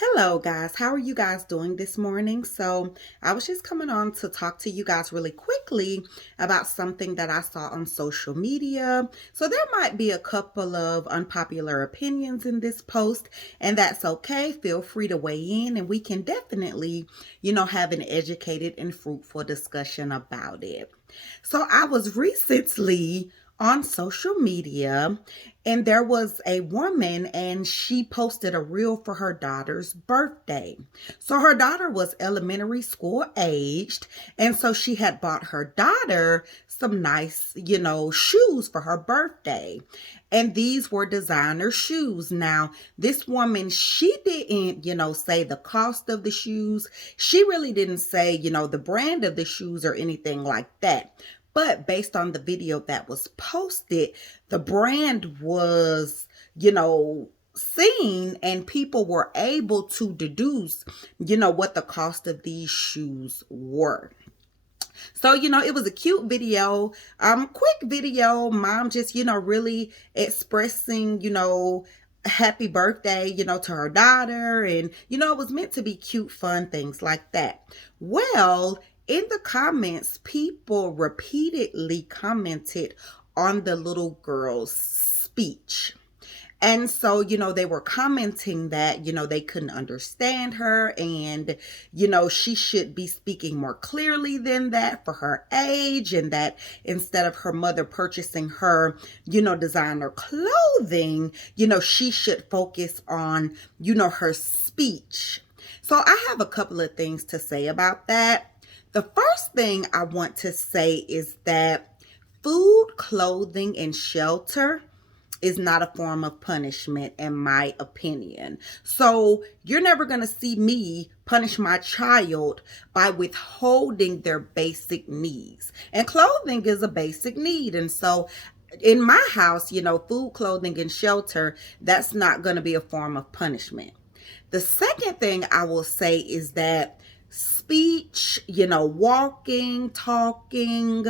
Hello, guys. How are you guys doing this morning? I was just coming on to talk to you guys really quickly about something that I saw on social media. So, there might be a couple of unpopular opinions in this post, and that's okay. Feel free to weigh in, and we can definitely, have an educated and fruitful discussion about it. So, I was recently on social media and there was a woman and she posted a reel for her daughter's birthday. So her daughter was elementary school aged, and so she had bought her daughter some nice, shoes for her birthday. And these were designer shoes. Now, this woman, she didn't, say the cost of the shoes. She really didn't say, the brand of the shoes or anything like that. But based on the video that was posted, the brand was, seen, and people were able to deduce, what the cost of these shoes were. So, it was a cute video, quick video, mom just, really expressing, happy birthday, to her daughter. And, it was meant to be cute, fun, things like that. Well, in the comments, people repeatedly commented on the little girl's speech. And so, they were commenting that, they couldn't understand her and, she should be speaking more clearly than that for her age, and that instead of her mother purchasing her, designer clothing, she should focus on, her speech. So I have a couple of things to say about that. The first thing I want to say is that food, clothing, and shelter is not a form of punishment, in my opinion. So you're never going to see me punish my child by withholding their basic needs. And clothing is a basic need. And so in my house, food, clothing, and shelter, that's not going to be a form of punishment. The second thing I will say is that speech, walking, talking,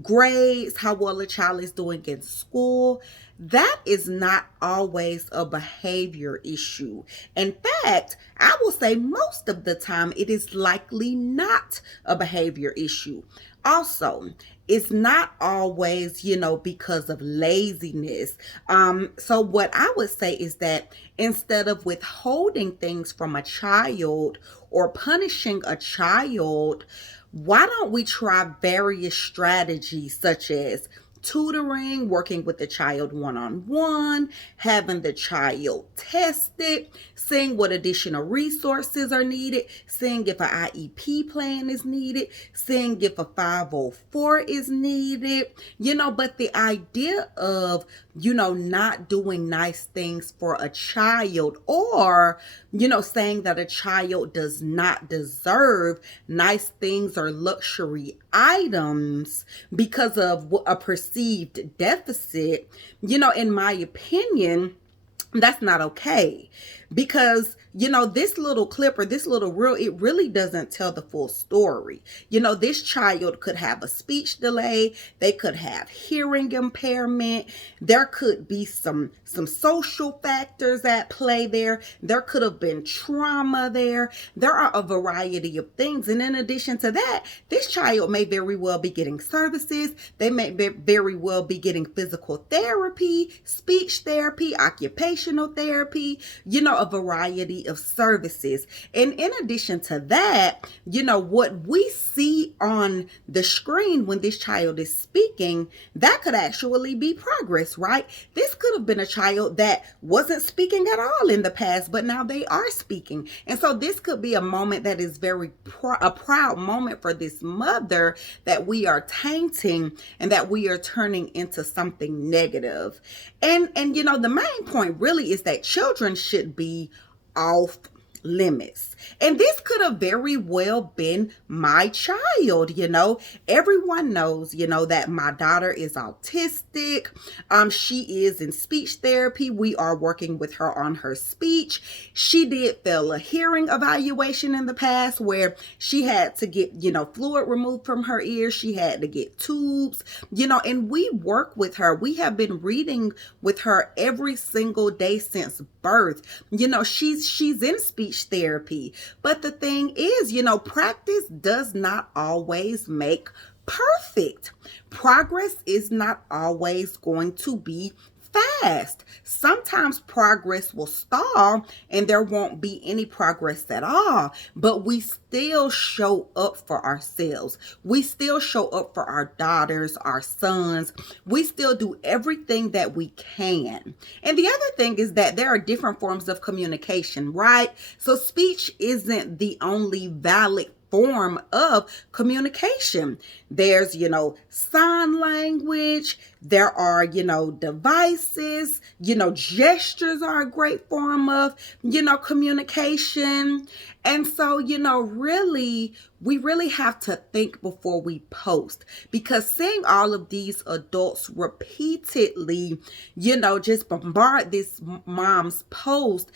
grades, how well a child is doing in school, that is not always a behavior issue. In fact, I will say most of the time it is likely not a behavior issue. Also, it's not always, because of laziness. So what I would say is that instead of withholding things from a child or punishing a child, why don't we try various strategies such as tutoring, working with the child one-on-one, having the child tested, seeing what additional resources are needed, seeing if an IEP plan is needed, seeing if a 504 is needed, but the idea of, not doing nice things for a child, or, saying that a child does not deserve nice things or luxury items because of a perceived deficit, in my opinion, that's not okay. Because, this little clip or this little reel, it really doesn't tell the full story. This child could have a speech delay. They could have hearing impairment. There could be some social factors at play there. There could have been trauma there. There are a variety of things. And in addition to that, this child may very well be getting services. They may very well be getting physical therapy, speech therapy, occupational therapy, a variety of services. And in addition to that, what we see on the screen when this child is speaking, that could actually be progress, right? This could have been a child that wasn't speaking at all in the past, but now they are speaking. And so this could be a moment that is very a proud moment for this mother that we are tainting and that we are turning into something negative. And the main point really is that children should be off limits. And this could have very well been my child. Everyone knows, that my daughter is autistic. She is in speech therapy. We are working with her on her speech. She did fail a hearing evaluation in the past where she had to get, fluid removed from her ears. She had to get tubes, and we work with her. We have been reading with her every single day since birth. She's in speech speech therapy. But the thing is, practice does not always make perfect. Progress is not always going to be fast. Sometimes progress will stall and there won't be any progress at all, but we still show up for ourselves. We still show up for our daughters, our sons. We still do everything that we can. And the other thing is that there are different forms of communication, right? So speech isn't the only valid form of communication. There's, sign language. There are, devices, gestures are a great form of, communication. And so, we really have to think before we post, because seeing all of these adults repeatedly, just bombard this mom's post,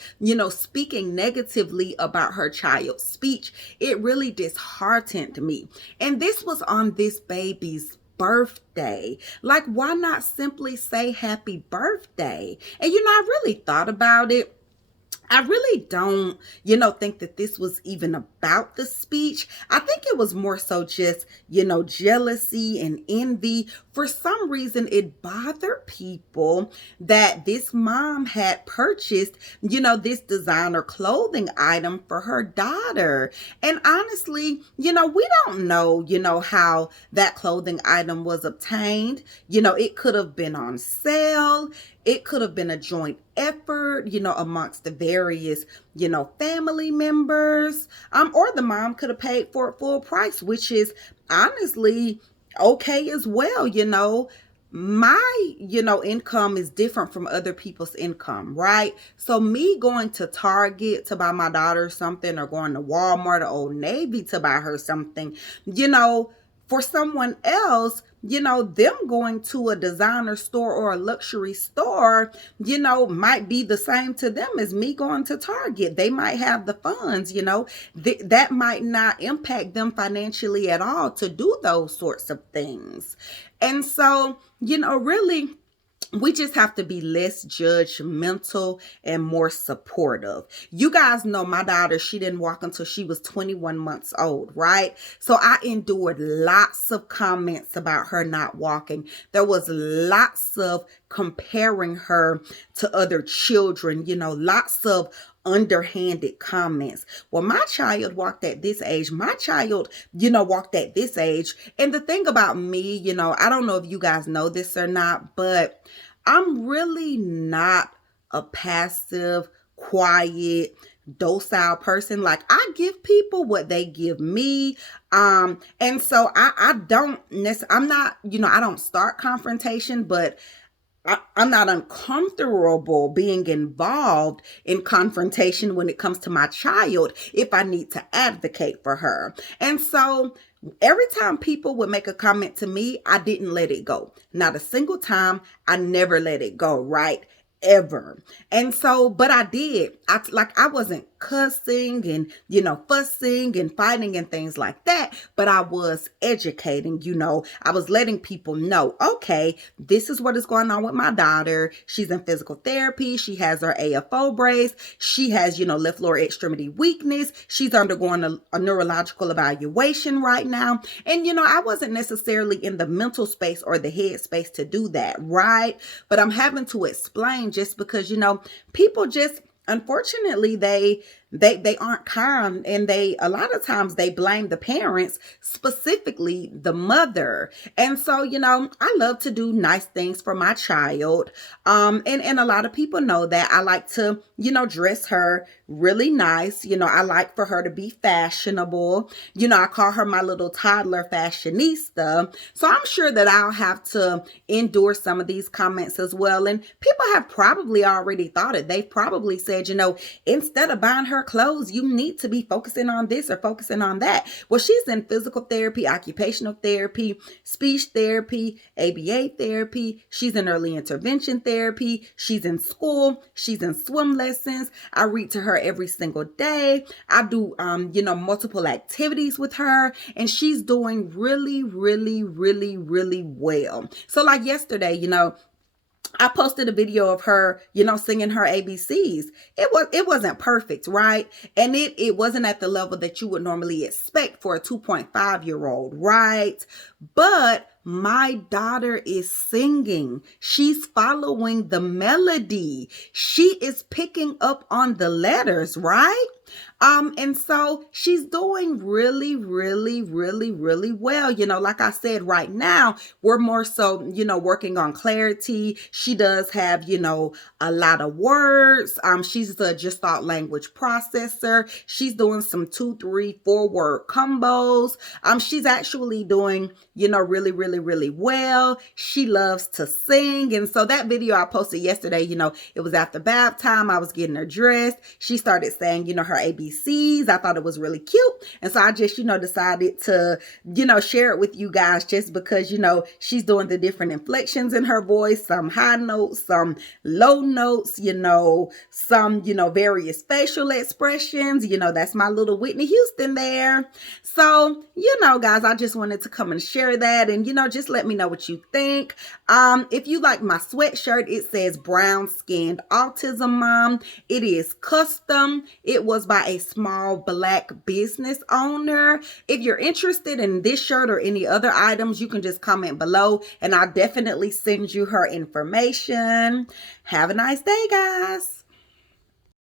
speaking negatively about her child's speech, it really disheartened me. And this was on this baby's birthday. Like, why not simply say happy birthday? And I really thought about it. I really don't, think that this was even about the speech. I think it was more so just, jealousy and envy. For some reason, it bothered people that this mom had purchased, this designer clothing item for her daughter. And honestly, we don't know, how that clothing item was obtained. It could have been on sale. It could have been a joint effort, amongst the various, family members, or the mom could have paid for it full price, which is honestly okay as well. My, income is different from other people's income, right? So me going to Target to buy my daughter something, or going to Walmart or Old Navy to buy her something, for someone else, them going to a designer store or a luxury store, might be the same to them as me going to Target. They might have the funds, that might not impact them financially at all to do those sorts of things. And so, really, we just have to be less judgmental and more supportive. You guys know my daughter, she didn't walk until she was 21 months old, right? So I endured lots of comments about her not walking. There was lots of comparing her to other children, lots of underhanded comments. Well, my child walked at this age. My child, walked at this age. And the thing about me, I don't know if you guys know this or not, but I'm really not a passive, quiet, docile person. Like, I give people what they give me. And so I'm not, I don't start confrontation, but I'm not uncomfortable being involved in confrontation when it comes to my child if I need to advocate for her. And so every time people would make a comment to me, I didn't let it go. Not a single time. I never let it go, right? Ever. And so, but I did. I wasn't cussing and, fussing and fighting and things like that, but I was educating, I was letting people know, okay, this is what is going on with my daughter. She's in physical therapy. She has her AFO brace. She has, left lower extremity weakness. She's undergoing a neurological evaluation right now. And, I wasn't necessarily in the mental space or the head space to do that, right? But I'm having to explain, just because, people just, unfortunately, they aren't kind, and a lot of times they blame the parents, specifically the mother. And so, I love to do nice things for my child. And a lot of people know that I like to, dress her really nice. I like for her to be fashionable. I call her my little toddler fashionista. So I'm sure that I'll have to endure some of these comments as well. And people have probably already thought it. They've probably said, instead of buying her clothes, you need to be focusing on this or focusing on that. Well, she's in physical therapy, occupational therapy, speech therapy, ABA therapy. She's in early intervention therapy. She's in school. She's in swim lessons. I read to her every single day. I do, multiple activities with her, and she's doing really, really, really, really well. So like yesterday, I posted a video of her, singing her ABCs. It wasn't perfect, right? And it wasn't at the level that you would normally expect for a 2.5-year-old, right? But my daughter is singing. She's following the melody. She is picking up on the letters, right? And so she's doing really, really, really, really well. Like I said, right now, we're more so, working on clarity. She does have, a lot of words. She's a just thought language processor. She's doing some 2, 3, 4 word combos. She's actually doing, really, really, really well. She loves to sing. And so that video I posted yesterday, it was after bath time. I was getting her dressed. She started saying, her ABCs. I thought it was really cute. And so I just, decided to, share it with you guys just because, she's doing the different inflections in her voice, some high notes, some low notes, some, various facial expressions. That's my little Whitney Houston there. So, guys, I just wanted to come and share that and, just let me know what you think. If you like my sweatshirt, it says brown skinned autism mom. It is custom. It was by a small Black business owner. If you're interested in this shirt or any other items, you can just comment below and I'll definitely send you her information. Have a nice day, guys.